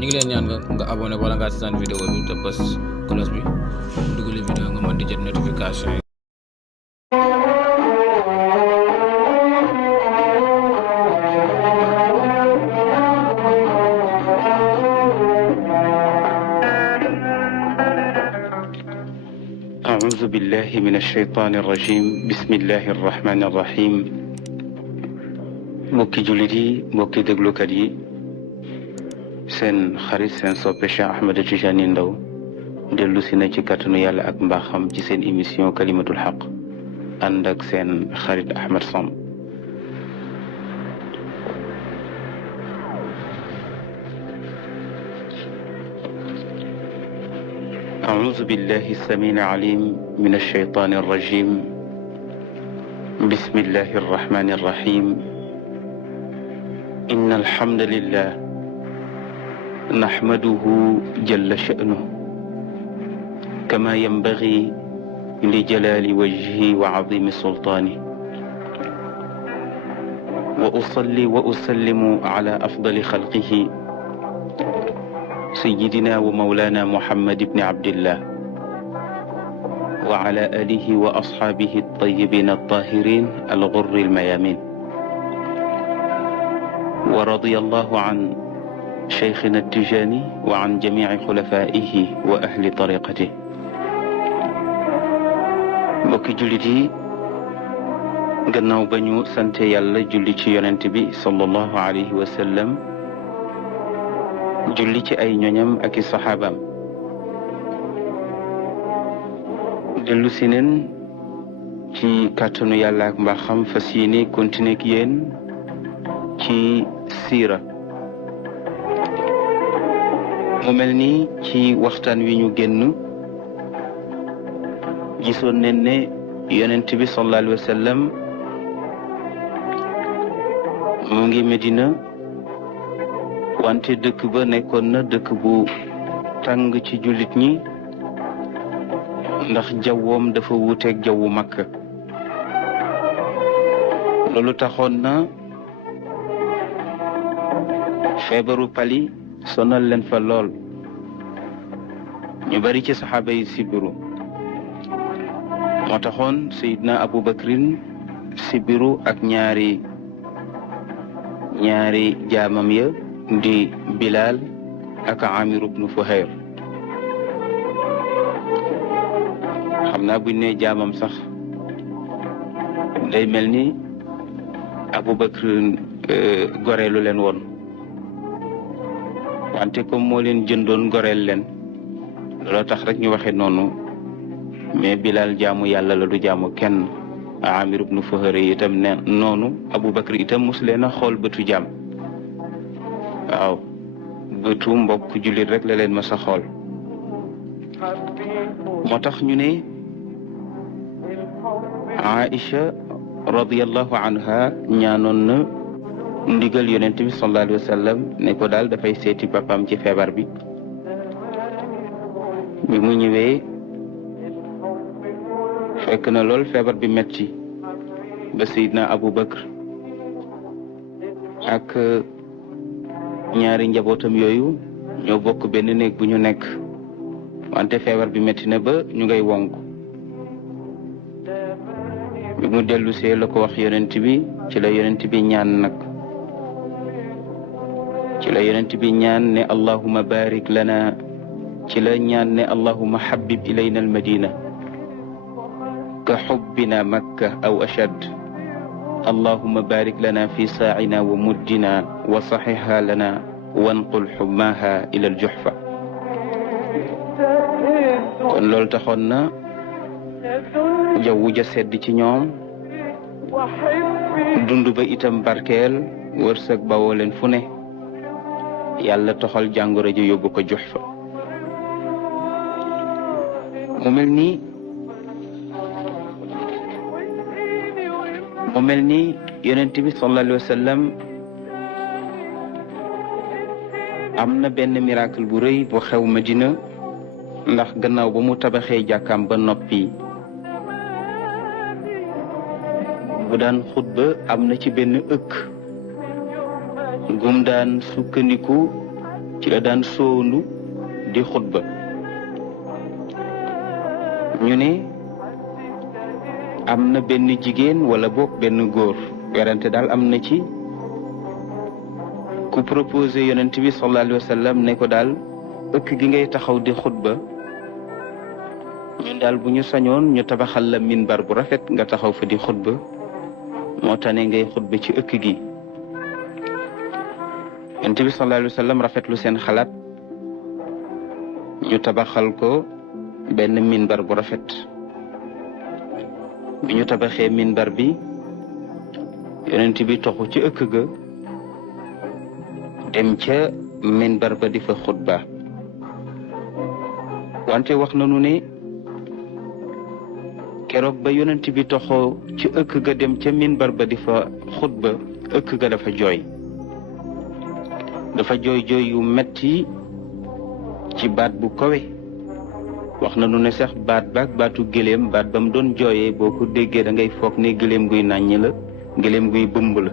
ñu ngi leen ñaan nga abonné wala nga seetaan vidéo bi te bës cloche bi dugal vidéo nga mën di jot notification yi. أعوذ بالله من الشيطان الرجيم بسم الله الرحمن الرحيم mbokki jullit yi mbokki déglukat yi seen xarit seen soppe Cheikh Ahmed Tidiane Ndao dellu si na ci kàttanu yàlla ak mbaaxam ci seen émission kalimatul xaq ànd ak seen xarit Ahmed Samb أعوذ بالله السميع العليم من الشيطان الرجيم بسم الله الرحمن الرحيم إن الحمد لله نحمده جل شأنه كما ينبغي لجلال وجهه وعظيم سلطانه وأصلي وأسلم على أفضل خلقه سيدنا ومولانا محمد بن عبد الله وعلى آله وأصحابه الطيبين الطاهرين الغر الميامين ورضي الله عن شيخنا التجاني وعن جميع خلفائه وأهل طريقته mbokki jullit yi gannaaw ba ñu sante yàlla julli ci yonent bi sallallahu alayhi wa sallam julli ci ay ñoñam ak i saxaabaam dellu si neen ci kàttanu yàlla ak mbaaxam fas yéene continuer ak yéen ci siira mu mel ni ci waxtaan wi ñu génn gisoon nañ ne yonent bi sallallahu alayhi wa sallam mu ngi Medina wante dëkk ba nekkoon na dëkk bu tàng ci jullit ñi ndax jawwoom dafa wuuteeg jawwu Makka loolu taxoon na feebaru pali sonal leen fa lool ñu bari ci saxaaba yi sibiru moo taxoon Seydina Abu Bakrin sibiru ak ñaari jaamam ya di Bilal ak Amir ibn Fuhayr xam naa buñ ne jaamam sax day mel ni Abu Bakr goreelu leen woon wante comme moo leen jëndoon goreel leen looloo tax rek ñu waxe noonu mais Bilal jaamu yàlla la du jaamu kenn Amir ibn Fuhayr itam ne noonu Abu Bakr itam mos leen a xool bëtu jaam waaw bëtu mbokk jullit rek la leen ma sa xool moo tax ñu ne Aïcha radiyallahu anha ñaanoon na ndigal yonent bi sallallahu alayhi wa sallam ne ko daal dafay seeti papam ci feebar bi bi mu ñëwee fekk na lool feebar bi metti ba Seydina Abu Bakr ak ñaari njabootam yooyu ñoo bokk benn néeg bu ñu nekk wante feebar bi metti na ba ñu ngay wonk bi mu dellu see la ko wax yonent bi ci la yonent bi ñaan nag ci la yonent bi ñaan ne allahumma barik lana ci la ñaan ne allahumma habib ilayna almadina ka xubbina makka aw ashad allahumma barik lana fi saa'ina wa muddina wa saxiha lana wanqul xummaha ila aljuxfa kon loolu taxoon na jaww ja sedd ci ñoom dund ba itam barkeel wërsëg bawoo leen fu ne yàlla toxal jàngoro ji yóbbu ko juxfa mu mel ni yonent bi sallallahu alayhi wa sallam am na benn miracle bu rëy bu xew Madina ndax gannaaw ba mu tabaxee jàkkaam ba noppi bu daan xutba am na ci benn ëkk gum daan sukkandiku ci la daan soondu di xutba. ñu ne am na benn jigéen wala boog benn góor, werante daal am na ci, ku proposé yonent bi sallallahu alayhi wa sallam ne ko daal ëkk gi ngay taxaw di xutba, ñun daal bu ñu sañoon ñu tabaxal la minbar bu rafet nga taxaw fa di xutba, moo tane ngay xutba ci ëkk gi. yonent bi sallallahu alayhi wa sallam rafetlu seen xalaat, ñu tabaxal ko benn minbar bu rafet. bi ñu tabaxee minbar bi, yonent bi toxu ci ëkk ga dem ca minbar ba di fa xutba. wante wax nañu ne keroog ba yonent bi toxoo ci ëkk ga dem ca minbar ba di fa xutba, ëkk ga dafa jooy jooy yu metti ci baat bu kawe. wax nañu ne sax baat baak baatu gëléem, baat ba mu doon jooyee boo ko déggee da ngay foog ne gëléem guy nàññi la, gëléem guy bëmb la.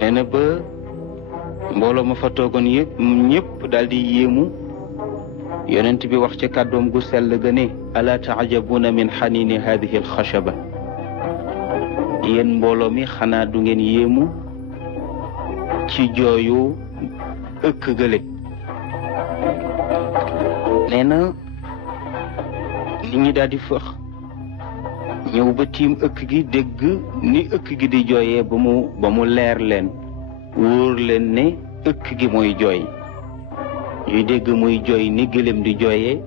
nee na ba mbooloo ma fa toogoon yëpp ñëpp daal di yéemu. yonent bi wax ci kàddoom gu sell ga ne ala taajabuna min xanini hadihi alxashaba, yéen mbooloo mi xanaa du ngeen yéemu ci jooyu ëkk gële. nee na nit ñi daal di fëx ñëw ba tiim ëkk gi, dégg ni ëkk gi di jooyee ba mu leer leen, wóor leen ne ëkk gi mooy jooy. ñuy dégg muy jooy ni gëléem di jooyee,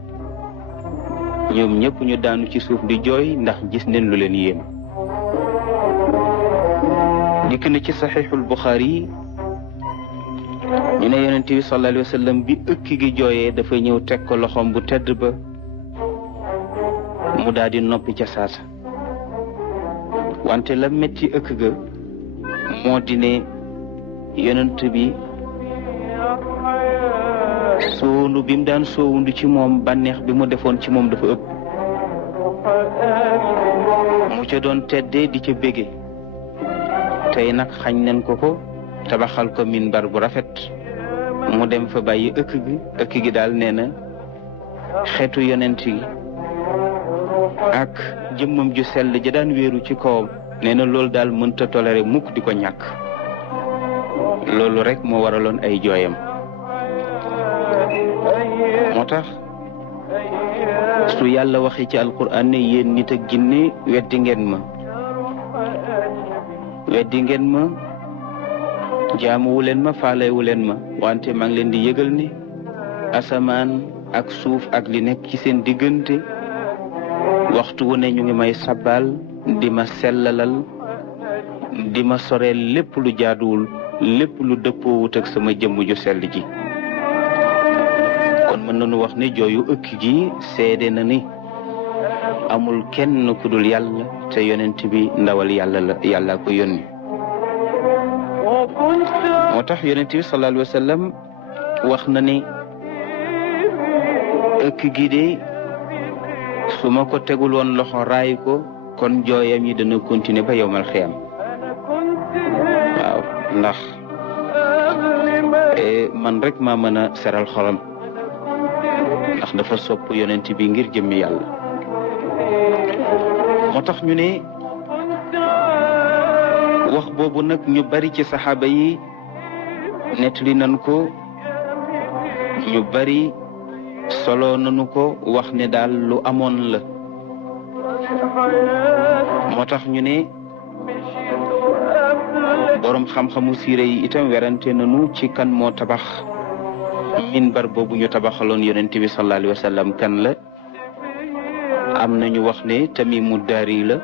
ñoom ñëpp ñu daanu ci suuf di jooy ndax gis neen lu leen yéem. dikk na ci saxiixul Buxaari ñu ne yonent bi sallallahu alayhi wa sallam bi ëkk gi jooyee dafa ñëw teg ko loxoom bu tedd ba, mu daal di noppi ca saasa. wante la metti ëkk ga moo di ne yonent bi soondu bi mu daan soowundu ci moom, bànneex bi mu defoon ci moom dafa ëpp. mu ca doon teddee di ca bége. tey nag xañ nañ ko tabaxal ko minbar bu rafet, mu dem fa bàyyi ëkk gi daal nee na xeetu yonent gi ak jëmmam ju sell ja daan wéeru ci kawam, nee na loolu daal mënta toléré mukk di ko ñàkk. loolu rek moo waraloon ay jooyam. moo tax su yàlla waxee ci alquran ne yéen nit ak jinne weddi ngeen ma jaamuwu leen ma, faalewu leen ma, wante maa ngi leen di yëgal ni asamaan ak suuf ak li nekk ci seen diggante waxtu wu ne ñu ngi may sabal, di ma sellalal, di ma soreel lépp lu jaaduwul, lépp lu dëppoowut ak sama jëmm ju sell ji. kon mën nañu wax ne jooyu ëkk gi seede na ni amul kenn ku dul yàlla, te yonent bi ndawal yàlla la, yàlla ko yónni. moo tax yonent bi sallallahu alayhi wa sallam wax na ne ëkk gi de su ma ko tegul woon loxo raay ko, kon jooyam yi dana continuer ba yowmal xiyam. waaw, ndax man rek maa mën a seral xolam, ndax dafa sopp yonent bi ngir jëmmi yàlla. moo tax ñu ne wax boobu nag ñu bari ci saxaaba yi nettali nañ ko, ñu bari solo nañu ko, wax ne daal lu amoon la. moo tax ñu ne borom xam-xamu siire yi itam werante nañu ci kan moo tabax minbar boobu ñu tabaxaloon yonent bi sallallahu alayhi wa sallam kan la. am nañu wax ne Tamimu Daari la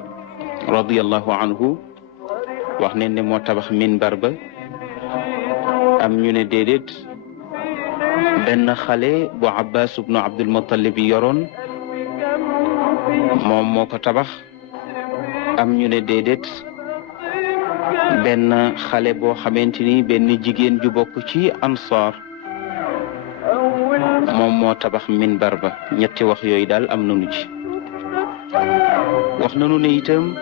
radiyallahu anhu, wax ne ne moo tabax minbar ba. am ñu ne déedéet, benn xale bu Abbas ibnu Abdul Muttalib yoroon moom moo ko tabax. am ñu ne déedéet, benn xale boo xamante ni benn jigéen ju bokk ci ansaar moom moo tabax minbar ba. ñetti wax yooyu daal am nañu ci. wax nañu ne itam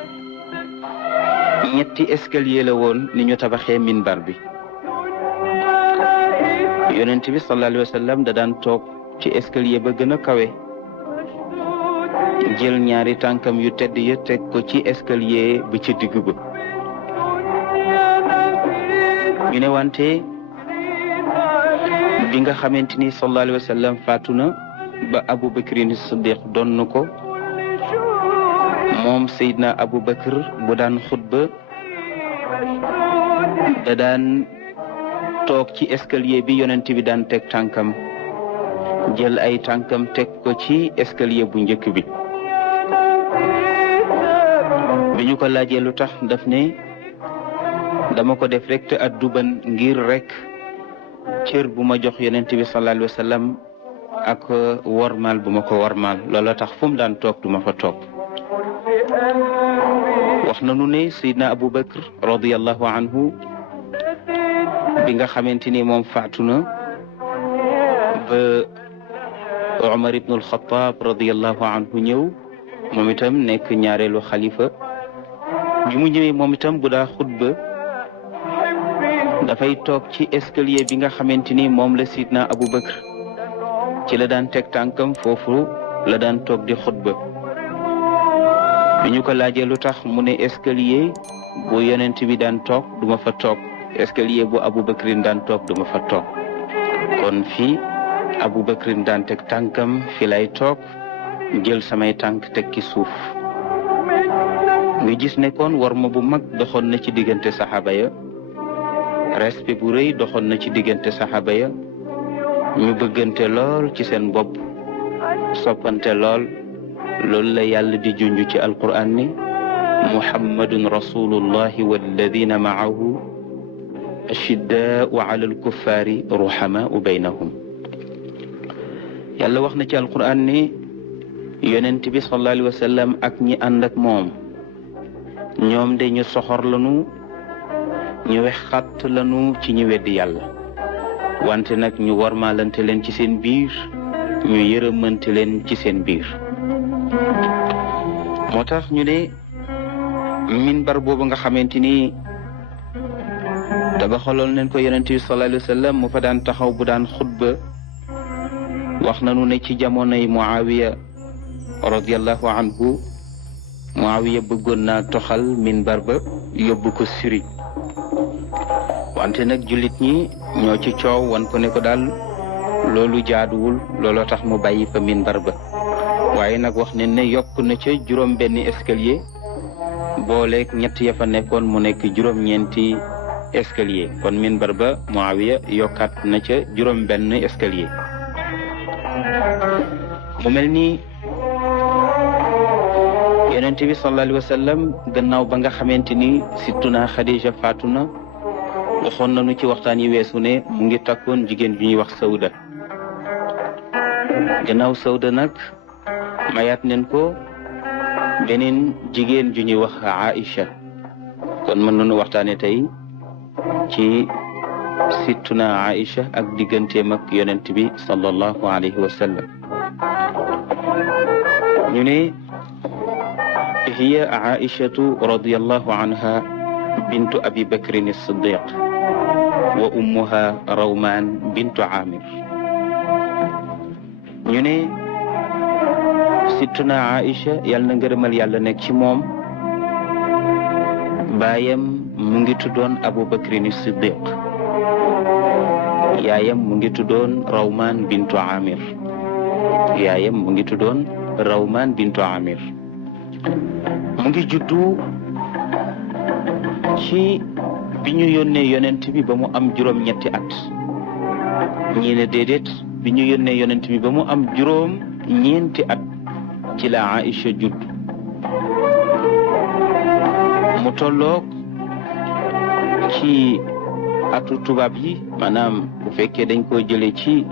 ñetti escalier la woon ni ñu tabaxee minbar bi. yonent bi sallallahu alayhi wa sallam da daan toog ci escalier ba gën a kawe jël ñaari tànkam yu tedd ya teg ko ci escalier ba ci digg ba ñu ne wante bi nga xamante ni sallallahu alayhi wa sallam faatu na ba Abu Bakrin Siddiq doon na ko moom Seydina Abu Bakr bu daan xutba da daan toog ci escalier bi yonent bi daan teg tànkam jël ay tànkam teg ko ci escalier bu njëkk bi bi ñu ko laajee lu tax daf ne dama ko def rek te adduban ngir rek cër bu ma jox yonent bi sallallahu alayhi wa sallam ak wormaal bu ma ko wormaal loola tax fu mu daan toog du ma fa toog wax nañu ne Seydina Abu Bakr radiyallahu anhu bi nga xamante ni moom faatu na ba Umar ibn al-Khattab radiyallahu anhu ñëw moom itam nekk ñaareelu xalifa bi mu ñëwee moom itam bu daa xutba dafay toog ci escalier bi nga xamante ni moom la Seydina Abu Bakr ci la daan teg tànkam foofu la daan toog di xutba bi ñu ko laajee lu tax mu ne escalier bu yonent bi daan toog duma fa toog escalier bu Abu Bakrin daan toog duma fa toog kon fii Abu Bakrin daan teg tànkam fi lay toog jël samay tànk teg ci suuf nga gis ne kon war ma bu mag doxoon na ci diggante saxaaba ya respect bu rëy doxoon na ci diggante saxaaba ya ñu bëggante lool ci seen bopp soppante lool loolu la yàlla di junj ci alquran ni muhammadun rasulullahi walladina maahu ashiddaau ala alkuffaari ruhamaau baynahum yàlla wax na ci alquran ni yonent bi sallallahu alayhi wa sallam ak ñi ànd ak moom ñoom de ñu soxor lanu ñu wex xatt lanu ci ñu weddi yàlla wante nag ñu warmaalante leen ci seen biir ñu yërëmante leen ci seen biir moo tax ñu ne minbar boobu nga xamante ni tabaxaloon leen ko yonent bi sallallahu alayhi wa sallam mu fa daan taxaw bu daan xutba wax nañu ne ci jamonoy Muawiya radiyallahu anhu Muawiya bëggoon naa toxal minbar ba yóbbu ko Syrie wante nag jullit ñi ñoo ci coow wan ko ne ko daal loolu jaaduwul looloo tax mu bàyyi fa minbar ba waaye nag wax ne yokk na ca juróom benni escalier booleeg ñett ya fa nekkoon mu nekk juróom-ñeenti escalier kon minbar ba Muawiya yokkaat na ca juróom benn escalier mu mel ni yonent bi sallallahu alayhi wa sallam gannaaw ba nga xamante ni sittuna Khadija faatu na waxoon nañu ci waxtaan yi weesu ne mu ngi takkoon jigéen bi ñuy wax Sawda gannaaw Sawda nag mayaat neen ko beneen jigéen ju ñuy wax Aïcha kon mën nañu waxtaane tey ci sittuna Aïcha ak digganteem ak yonent bi sallallahu alayhi wa sallam ñu ne hiya Aïchatu radiyallahu anha bintu Abi Bakrin as-Siddiq wa ummuha Rawman bintu Amir ñu ne sittuna Aïcha yàlla na ngërëmal yàlla nekk ci moom baayam mu ngi tuddoon Abu Bakrin as-Siddiq yaayam mu ngi tuddoon Rawman bintu Amir yaayam mu ngi tuddoon Rawman bintu Amir mu ngi juddu ci bi ñu yónnee yonent bi ba mu am juróom-ñetti at ñii ne déedéet bi ñu yónnee yonent bi ba mu am juróom-ñeenti at ci la Aïcha judd mu tolloog ci atu tubaab yi maanaam bu fekkee dañ ko jëlee ci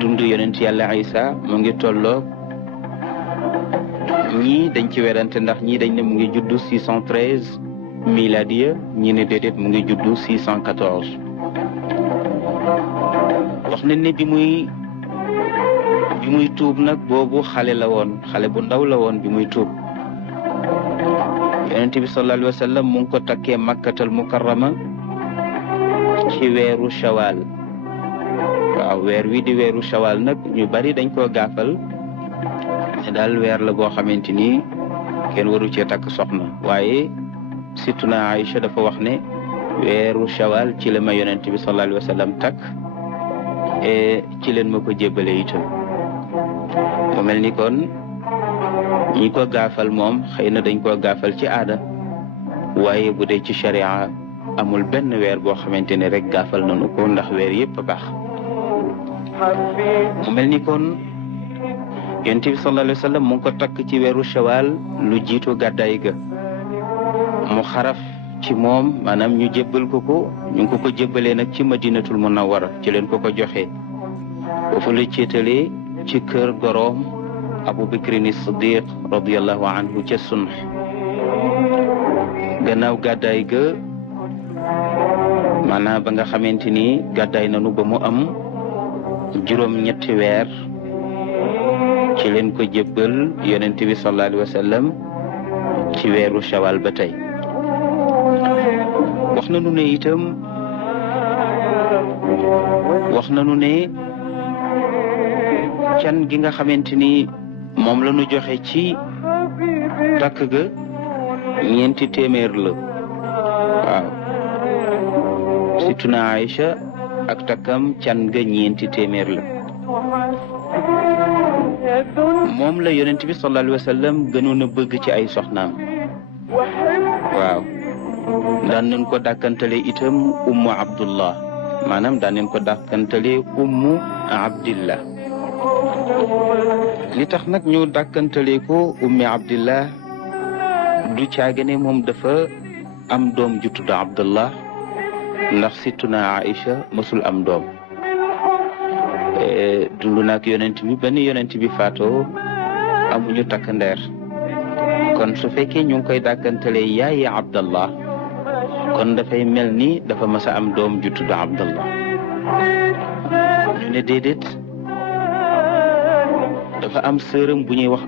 dundu yonent yàlla Isa mu ngi tolloog ñii dañ ci werante ndax ñii dañ ne mu ngi juddu 613 miladiya ñii ne déedéet mu ngi juddu 614 wax nañ ne bi muy tuub nag boobu xale la woon xale bu ndaw la woon bi muy tuub yonent bi sallallahu alayhi wa sallam mu ngi ko takkee makkatal mukarrama ci weeru shawal waaw weer wi di weeru shawal nag ñu bari dañ koo gaafal te daal weer la boo xamante ni kenn waru cee takk soxna waaye Sittuna Aïcha dafa wax ne weeru shawal ci la ma yonent bi sallallahu alayhi wa sallam takk ci leen ma ko jébbale itam mu mel ni kon ñi ko gaafal moom xëy na dañ koo gaafal ci aada waaye bu dee ci sharia amul benn weer boo xamante ne rek gaafal nañu ko ndax weer yëpp a baax mu mel ni kon yonent bi sallallahu alayhi wa sallam mu ngi ko takk ci weeru shawal lu jiitu gàddaay ga mu xaraf ci moom maanaam ñu jébbal ko ñu ngi ko jébbalee nag ci madinatul munawwara ci leen ko joxe foofu la céetalee ci kër goroom Abu Bakrin Siddiq radiyallahu anhu ca Sunh gannaaw gàddaay ga maanaam ba nga xamante ni gàddaay nanu ba mu am juróom-ñetti weer ci leen ko jébbal yonent bi sallallahu alayhi wa sallam ci weeru shawal ba tey wax nañu ne itam can gi nga xamante ni moom la ñu joxe ci takk ga 4 téeméer la waaw Sittuna Aïcha ak takkam can ga 4 téeméer la moom la yonent bi sallallahu alayhi wa sallam gënoon a bëgg ci ay soxnaam waaw daan nañ ko dàkkantale itam ummu abdullah maanaam daan nañ ko dàkkantale ummu abdillah li tax nag ñu dàkkantale ko ummi abdillah du caagane moom dafa am doom ju tudd abdullah ndax Sittuna Aïcha mësul am doom dund naag yonent bi benn yonent bi faatoo amuñu takk ndeer kon su fekkee ñu ngi koy dàkkantale yaayi abdallah kon dafay mel ni dafa mas a am doom ju tudd abdallah ñu ne déedéet dafa am sërëm bu ñuy wax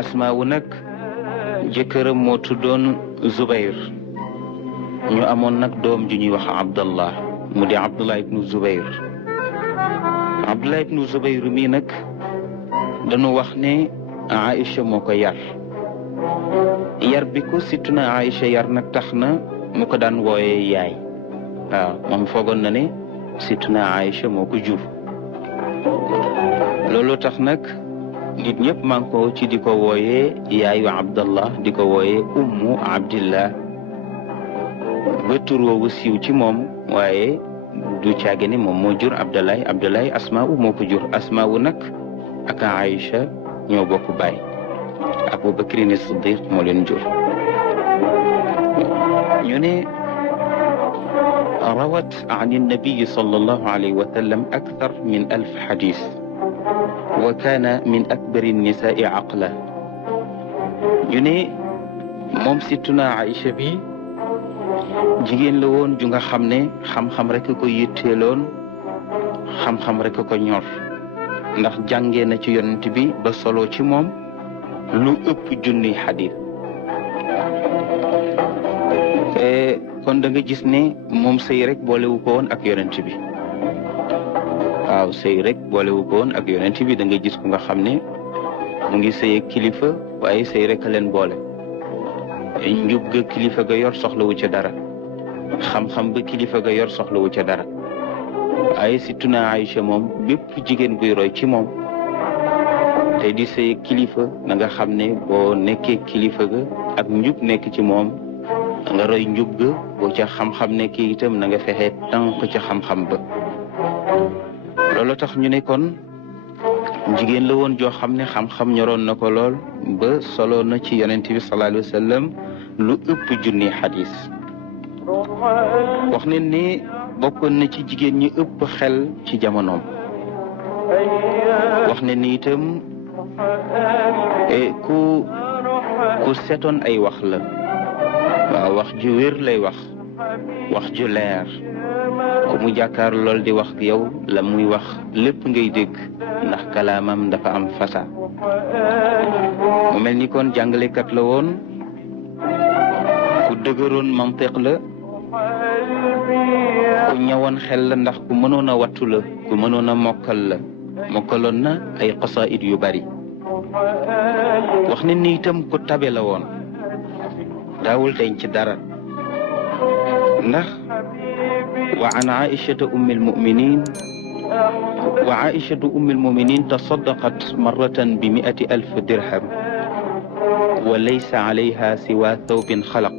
asmaawu nag jëkkëram moo tuddoon Zubayr ñu amoon nag doom ju ñuy wax abdallah mu di abdullah ibnu Zubayr mii nag dañu wax ne Aïcha moo ko yar bi ko Sittuna Aïcha yar nag tax na mu ko daan wooyee yaay waaw moom foogoon na ne Sittuna Aïcha moo ko jur loolu tax nag nit ñëpp man ko ci di ko wooyee yaayu abdallah di ko wooyee ummu abdillah ba tur woowu siiw ci moom waaye du caage ne moom moo jur abdullahi asmaawu moo ko jur asmaawu nag ak Aïcha ñoo bokk baay Abu Bakrin Siddiq moo leen jur ñu ne rawat an annabiyi sallallahu alayhi wa sallam akthar min 1000 xadis wa kaana min akbari nnisaai aqla ñu ne moom Sittuna Aïcha bi jigéen la woon ju nga xam ne xam-xam rek ko yitteeloon xam-xam rek ko ñor ndax jàngee na ci yonent bi ba solo ci moom lu ëpp junni xadis kon da nga gis ne moom sëy rek boolewu ko woon ak yonent bi waaw sëy rek boolewu ko woon ak yonent bi da nga gis ku nga xam ne mu ngi sëy ak kilifa waaye sëy rek a leen boole njub ga kilifa ga yor soxlawu ca dara xam-xam ba kilifa ga yor soxlawu ca dara waaye Sittuna Aïcha moom bépp jigéen buy roy ci moom te di sëy kilifa na nga xam ne boo nekkee kilifa ga ak njub nekk ci moom nga roy njub ga boo ca xam-xam nekkee itam na nga fexe tànk ca xam-xam ba loolu tax ñu ne kon jigéen la woon joo xam ne xam-xam ñoroon na ko lool ba solo na ci yonent bi sallallahu alayhi wa sallam lu ëpp junni xadis wax ne ni bokkoon na ci jigéen ñi ëpp xel ci jamonoom wax ne ni itam ku setoon ay wax la waaw wax ju wér lay wax ju leer ku mu jàkkaar lool di wax yow la muy wax lépp ngay dégg ndax kalaamam dafa am fasa mu mel ni kon jàngalekat la woon ku dëgëroon mantiq la ku ñëwoon xel la ndax ku mënoon a wattu la ku mënoon a mokkal la mokkaloon na ay qasaid yu bari wax ne ni itam ku tabe la woon daawul denc dara ndax wa an aishata ummi almuminin wa aishatu ummi almuminin tasaddaqat marratan bi 100,000 dirham wa laysa alayha siwa thawbin xalaq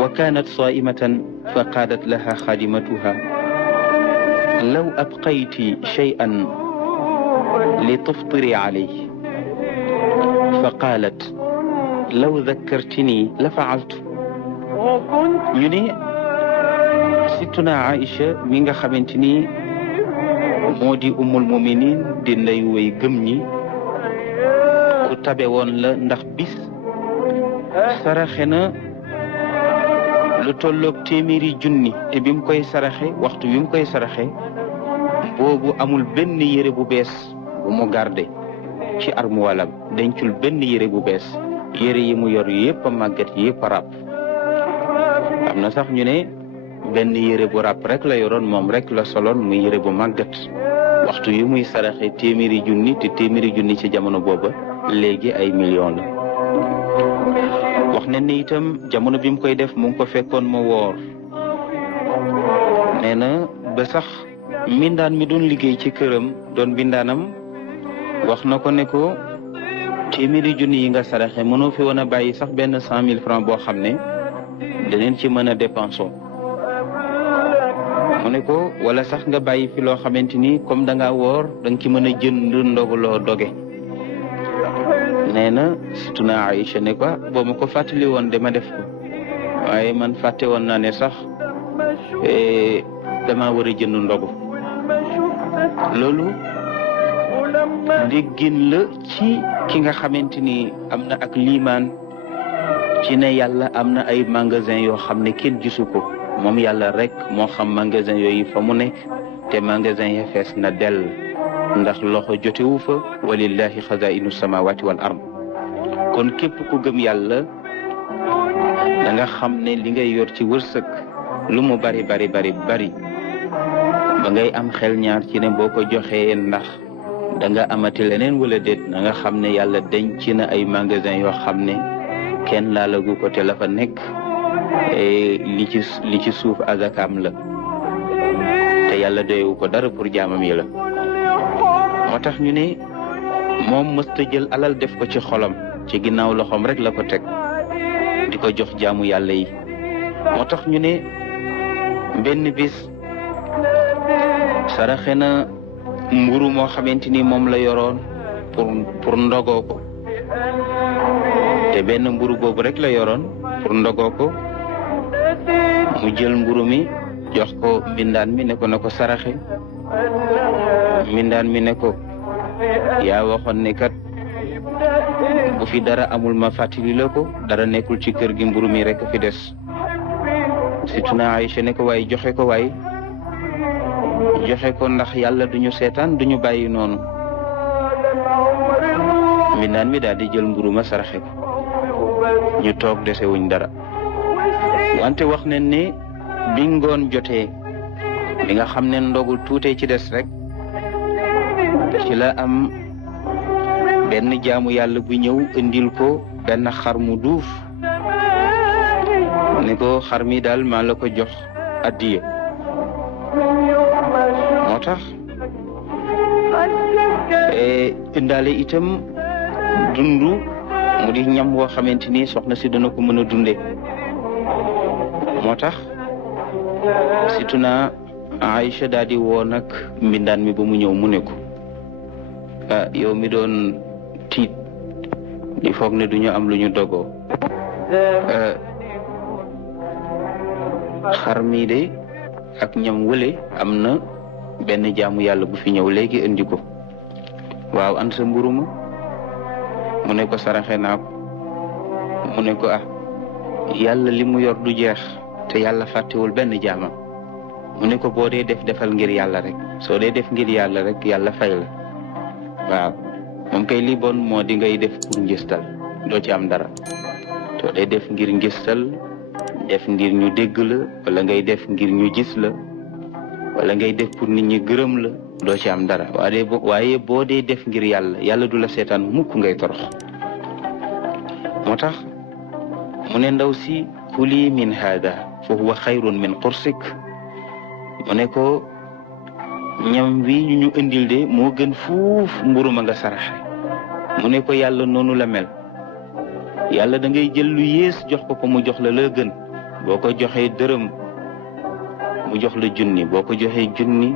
wa kanat saimatan fa qaalat laha xadimatuha law abqayti shay'an li tuftiri alayhi fa qaalat law dakkartini la faaltu ñu ne sittuna Aïcha mi nga xamante ni moo di ummul muminin di ndey way gëm ñi ku tabe woon la ndax bis saraxe na lu tolloog téeméeri junni te bi mu koy saraxe waxtu bi mu koy saraxe boobu amul benn yére bu bees bu mu garde ci armuwalam dencul benn yére bu bees yére yi mu yor yëpp a màggat yëpp a ràpp am na sax ñu ne benn yére bu ràpp rek la yoroon moom rek la soloon muy yére bu màggat waxtu yi muy saraxe téeméeri junni te téeméeri junni ci jamono booba léegi ay million la wax ne ni itam jamono bi mu koy def mu ngi ko fekkoon ma woor nee na ba sax mbindaan mi doon liggéey ci këram doon mbindaanam wax na ko ne ko téeméeri junni yi nga saraxe mënoo fi woon a bàyyi sax benn 100,000 francs boo xam ne daneen ci mën a dépensé mu ne ko wala sax nga bàyyi fi loo xamante ni comme da ngaa woor da nga ci mën a jënd ndogu loo doge nee na situna Aïcha ne ko boo ma ko fàttali woon dama def ko waaye man fàtte woon naa ne sax dama war a jënd ndogu loolu déggin la ci ki nga xamante ni am na ak liimaan ci ne yàlla am na ay magasin yoo xam ne kenn gisu ko moom yàlla rek moo xam magasin yooyu fa mu nekk te magasin ya fees na dell ndax loxo jotewu fa walillahi xazainu samawati wal ard kon képp ku gëm yàlla da nga xam ne li ngay yor ci wërsëg lu mu bari bari bari bari ba ngay am xel ñaar ci ne boo ko joxee ndax da nga amati leneen wala déet na nga xam ne yàlla denc na ay magasin yoo xam ne kenn laalagu ko te la fa nekk li ci suuf azakam la te yàlla doyewu ko dara pour jaamam yi la moo tax ñu ne moom mësta jël alal def ko ci xolam ci ginnaaw loxoom rek la ko teg di ko jox jaamu yàlla yi moo tax ñu ne benn bis saraxe na mburu moo xamante ni moom la yoroon pour ndogoo ko te benn mburu boobu rek la yoroon pour ndogoo ko mu jël mburu mi jox ko mbindaan mi ne ko na ko saraxe mbindaan mi ne ko yaa waxoon ne kat bu fi dara amul ma fàttali la ko dara nekkul ci kër gi mburu mi rek fi des situna Aïcha ne ko waaye joxe ko waaye joxe ko ndax yàlla duñu seetaan duñu bàyyi noonu mbindaan mi daal di jël mburu ma saraxe ko ñu toog dese wuñ dara wante wax ne ne bi ngoon jotee li nga xam ne ndogul tuutee ci des rek ci la am benn jaamu yàlla bu ñëw indil ko benn xar mu duuf ne ko xar mi daal maa la ko jox addiya moo tax indaale itam dundu mu di ñam woo xamante ni soxna si dana ko mën a dunde moo tax situna Aïcha daal di woo nag mbindaan mi ba mu ñëw mu ne ko yow mi doon tiit di foog ne duñu am lu ñu dogoo xar mi de ak ñam wële am na benn jaamu yàlla bu fi ñëw léegi indi ko waaw an sa mburu ma mu ne ko saraxe naa ko mu ne ko yàlla li mu yor du jeex te yàlla fàttewul benn jaamam mu ne ko boo dee def defal ngir yàlla rek soo dee def ngir yàlla rek yàlla fay la waaw moom kay li bon moo di ngay def pour ngistal doo ci am dara soo dee def ngir ngistal def ngir ñu dégg la wala ngay def ngir ñu gis la wala ngay def pour nit ñi gërëm la doo ci am dara waaye boo dee def ngir yàlla du la seetaan mukk ngay torox. moo tax mu ne ndaw si kuli min hada fa huwa xayrun min qursik mu ne ko ñam wi ñu indil de moo gën fuuf mburu ma nga saraxe. mu ne ko yàlla noonu la mel, yàlla da ngay jël lu yées jox ko mu jox la gën. boo ko joxee dërëm mu jox la junni, boo ko joxee junni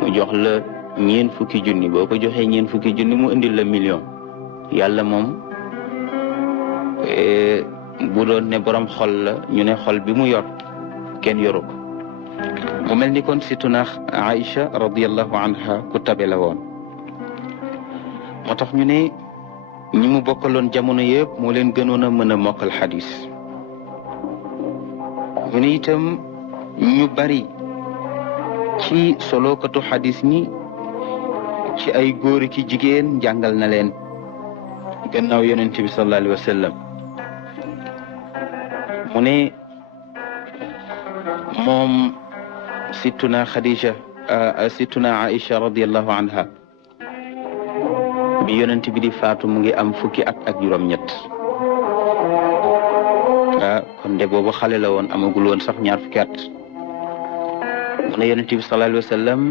mu jox la ñeen fukki junni, boo ko joxee ñeen fukki junni mu indil la million. yàlla moom bu doon ne borom xol la ñu ne xol bi mu yor kenn yoru ko. mu mel ni kon situna Aïcha radiyallahu anha ku tabe la woon. moo tax ñu ne ñi mu bokkaloon jamono yëpp moo leen gënoon a mën a mokkal xadis. ñu ne itam ñu bari ci solokatu xadis ñi ci ay góor ki jigéen jàngal na leen gannaaw yonent bi sallallahu alayhi wa sallam. mu ne moom situna Khadija situna Aïcha radiyallahu anha bi yonent bi di faatu mu ngi am fukki at ak juróom-ñett. kon de boobu xale la woon, amagul woon sax ñaar fukki at. mu ne yonent bi sallallahu alayhi wa sallam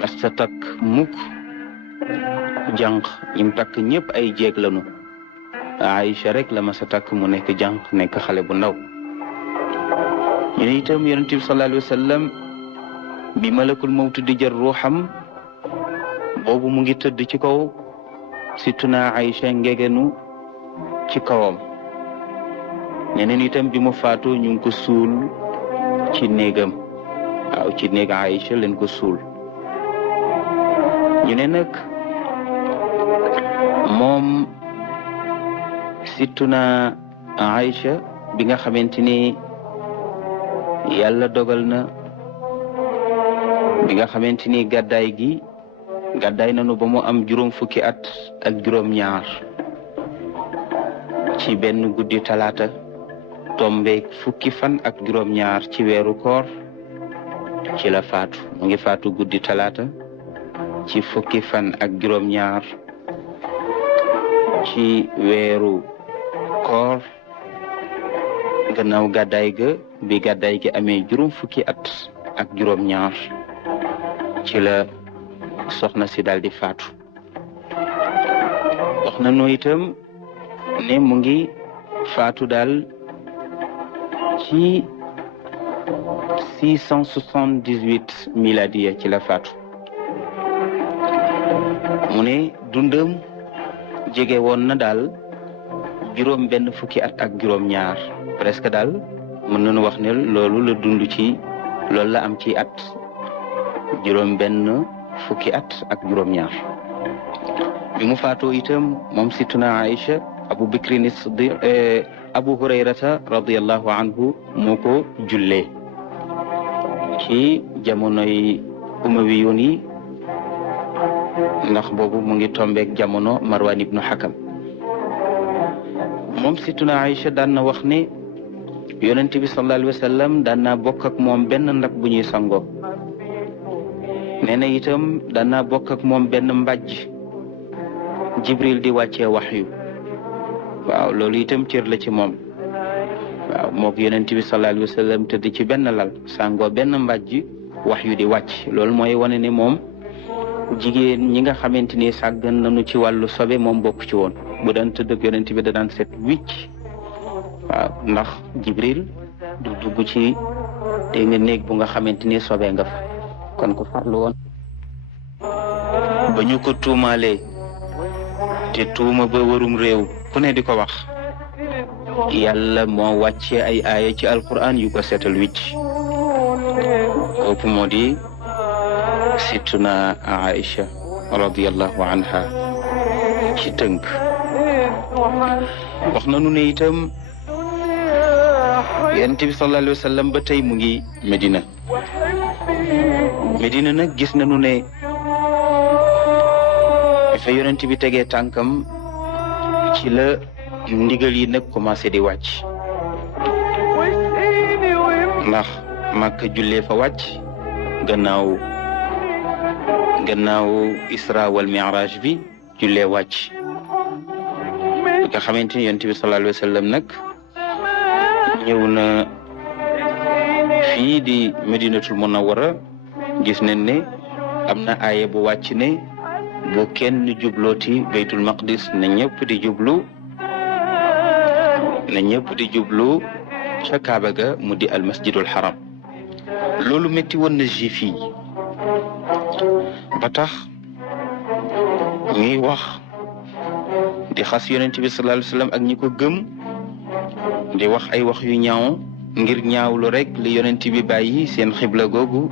masta takk mukk jànq ñim takk ñëpp ay jéeg lañu. Aïcha rek la masa takk mu nekk jànq, nekk xale bu ndaw. ñu ne itam yonent bi sallallahu alayhi wa sallam bi malakul mawt di jël ruuxam boobu mu ngi tëdd ci kaw situna Aïcha ngegenu ci kawam. ñeneen itam bi mu faatu ñu ngi ko suul ci néegam. waaw ci néeg Aïcha leen ko suul. ñu ne nag moom situna Aïcha bi nga xamante ni yàlla dogal na bi nga xamante ni gàddaay nanu ba mu am juróom fukki at ak juróom-ñaar ci benn guddi talaata tombeek fukki fan ak juróom-ñaar ci weeru koor ci la faatu. mu ngi faatu guddi talaata ci fukki fan ak juróom-ñaar ci weeru koor gannaaw gàddaay ga bi gàddaay gi amee juróom fukki at ak juróom-ñaar ci la soxna si daal di faatu. wax na noo itam ne mu ngi faatu daal ci 678 miladiya ci la faatu. mu ne dundam jege woon na daal juróom benn fukki at ak juróom-ñaar presque daal mën nañu wax ne loolu la dund ci loolu la am ci at juróom benn fukki at ak juróom-ñaar. bi mu faatoo itam moom situna Aïcha Abu Bakrin Siddiq Abu Hurayrata radiyallahu anhu moo ko jullee ci jamonoy Umawiyoon yi ndax boobu mu ngi tombeek jamono Marwan ibnu Hakam. moom situna Aïcha daan na wax ne yonent bi sallallahu alayhi wa sallam daan naa bokk ak moom benn ndab bu ñuy sangoo. nee na itam daan naa bokk ak moom benn mbàjj Jibril di wàccee waxyu. waaw loolu itam cër la ci moom. waaw mook yonent bi sallallahu alayhi wa sallam tëdd ci benn lal sangoo benn mbàjj waxyu di wàcc. loolu mooy wane ne moom jigéen ñi nga xamante ni sàggan nañu ci wàllu sobe moom bokk ci woon. bu daan tëdd ak yonent bi da daan set wicc. waaw ndax Jibril du dugg ci te nga néeg bu nga xamante ni sobe nga fa. kon ko farlu woon. ba ñu ko tuumaalee te tuuma ba warum réew ku ne di ko wax yàlla moo wàccee ay aaya ci alquran yu ko seetal wicc. kooku moo di situna Aïcha radiyallahu anha ci tënk. wax nañu ne itam yonent bi sallallahu alayhi wa sallam ba tey mu ngi Medina. Medina nag gis nañu ne fa yonent bi tegee tànkam ci la ndigal yi nag commencé di wàcc. ndax Makka jullee fa wàcc gannaaw Isra wal Mi'raj bi jullee wàcc nga xamante ni Yonent bi sallallahu alayhi wa sallam nag ñëw na fii di Madinatul Munawwara gis nañ ne am na aaya bu wàcc ne bu kenn jublooti Baytul Maqdis na ñëpp di jublu ca Kaaba ga mu di al masjidul haram. loolu métti woon na juif yi ba tax ñuy wax di xas Yonent bi sallallahu alayhi wa sallam ak ñi ko gëm di wax ay wax yu ñaaw ngir ñaawlu rek li Yonent bi bàyyi seen xibla googu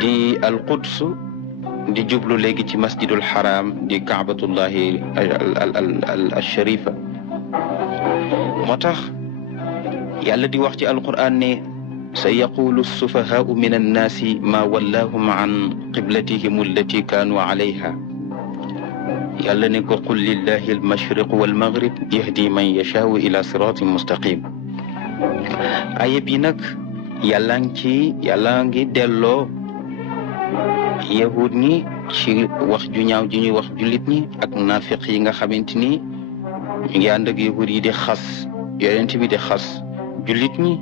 di al Quds di jublu léegi ci masjidul haram di kaabatullahi al sharifa. moo tax yàlla di wax ci alquran ne sa yaqulu sufahaau min annaasi ma wallaahum an qiblatihim allati kaanu alayha yàlla ne ko qul lillahi almashriqu walmaghrib yahdi man yashaau ila siratin mustaqim. aaya bi nag yàlla ngi delloo yahud ñi ci wax ju ñaaw ji ñuy wax jullit ñi ak naafiq yi nga xamante ni ñu ngi ànd ak yahud yi di xas Yonent bi di xas jullit ñi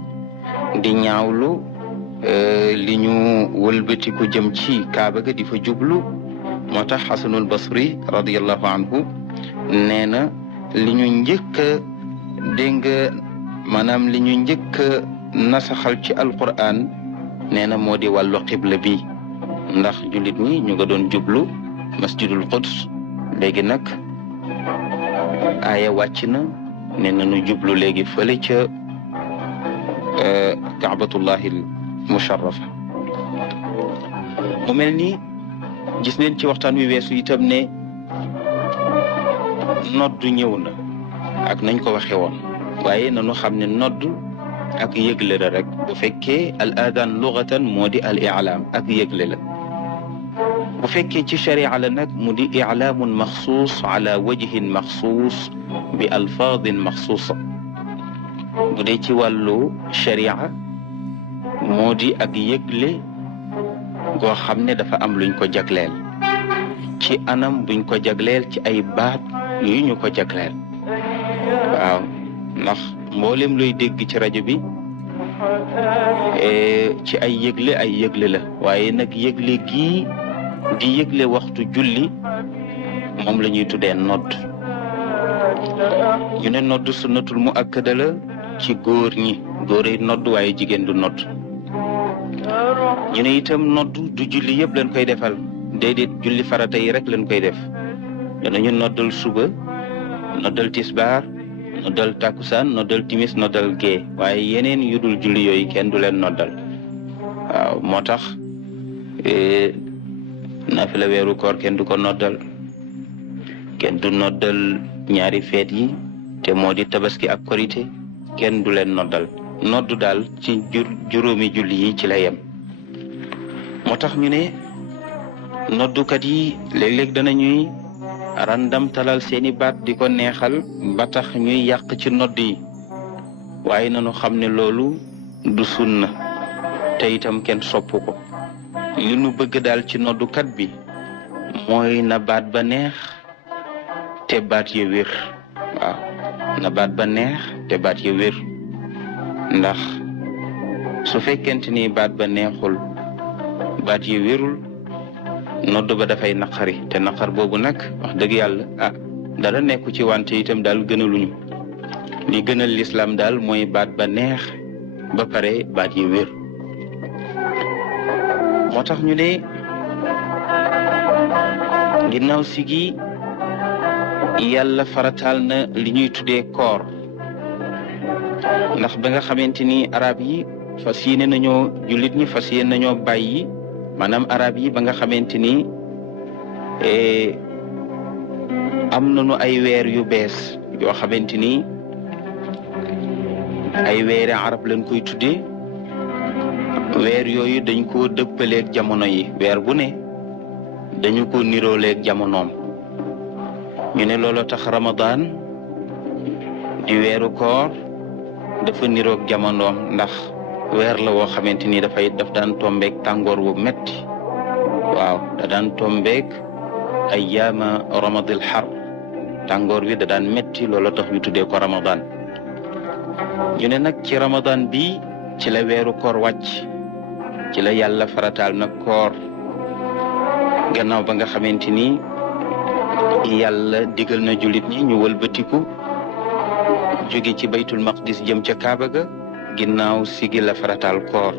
di ñaawlu li ñu wëlbatiku jëm ci Kaaba ga di fa jublu. moo tax Xasanul Basri radiyallahu anhu nee na li ñu njëkk a dégg nga maanaam li ñu njëkk a nasaxal ci alquran nee na moo di wàllu xibla bi ndax jullit ñi ñu nga doon jublu masjidul Quds léegi nag aaya wàcc na nee na ñu jublu léegi fële ca kaabatullahil musharrafa. mu mel ni gis neen ci waxtaan wi weesu itam ne noddu ñëw na ak nañ ko waxe woon waaye nanu xam ne noddu ak yëgle la rek bu fekkee al aadaan lugatan moo di al i'laam ak yëgle la bu fekkee ci sharia la nag mu di i'laamun maxsuus ala wajhin maxsuus bi alfaadin maxsuusa. bu dee ci wàllu sharia moo di ak yëgle goo xam ne dafa am luñ ko jagleel ci anam buñ ko jagleel ci ay baat yu ñu ko jagleel. waaw ndax mboolem luy dégg ci rajo bi ci ay yëgle la waaye nag yëgle gii di yëgle waxtu julli moom la ñuy tuddee nodd. ñu ne nodd sunnatul mu akkada la ci góor ñi yi nodd waaye jigéen du nodd. ñu ne itam nodd du julli yëpp lañ koy defal déedéet julli farata yi rek lañ koy def danañu noddal suba noddal tisbaar noddal takkusaan noddal timis noddal gee waaye yeneen yu dul julli yooyu kenn du leen noddal. waaw moo tax naafila weeru koor kenn du ko noddal kenn du noddal ñaari feet yi te moo di tabaski ak korite kenn du leen noddal. noddu daal ci juróomi julli yi ci la yem. moo tax ñu ne noddukat yi léeg-léeg danañuy randam talal seeni baat di ko neexal ba tax ñuy yàq ci nodd yi waaye nañu xam ne loolu du sunna te itam kenn sopp ko. li nu bëgg daal ci noddukat bi mooy na baat ba neex te baat ya wér. waaw na baat ba neex te baat ya wér ndax su fekkente ni baat ba neexul baat yi wérul nodd ba dafay naqari te naqar boobu nag wax dëgg yàlla dara nekku ci wante itam daal gënaluñu. li gënal lislaam daal mooy baat ba neex ba pare baat yi wér. moo tax ñu ne ginnaaw si gi yàlla farataal na li ñuy tuddee koor ndax ba nga xamante ni arab yi fas yéene nañoo jullit ñi fas yéene nañoo bàyyi maanaam arab yi ba nga xamante ni am nañu ay weer yu bees yoo xamante ni ay weeri arab lañ koy tuddee. weer yooyu dañ koo dëppaleeg jamono yi weer bu ne dañu ko nirooleeg jamonoom. ñu ne looloo tax Ramadan di weeru koor dafa niroog jamonoom ndax weer la woo xamante ni daf daan tombeek tàngoor wu metti waaw da daan tombeek ayyaama ramadil har tàngoor wi da daan metti loolu tax ñu tuddee ko ramadan ñu ne nag ci ramadan bi ci la weeru koor wàcc ci la yàlla farataal nag koor gannaaw ba nga xamante ni yàlla digal na jullit ñi ñu wëlbatiku jóge ci baytul maqdis jëm ca Kaaba ga ginnaaw sigi la farataal koor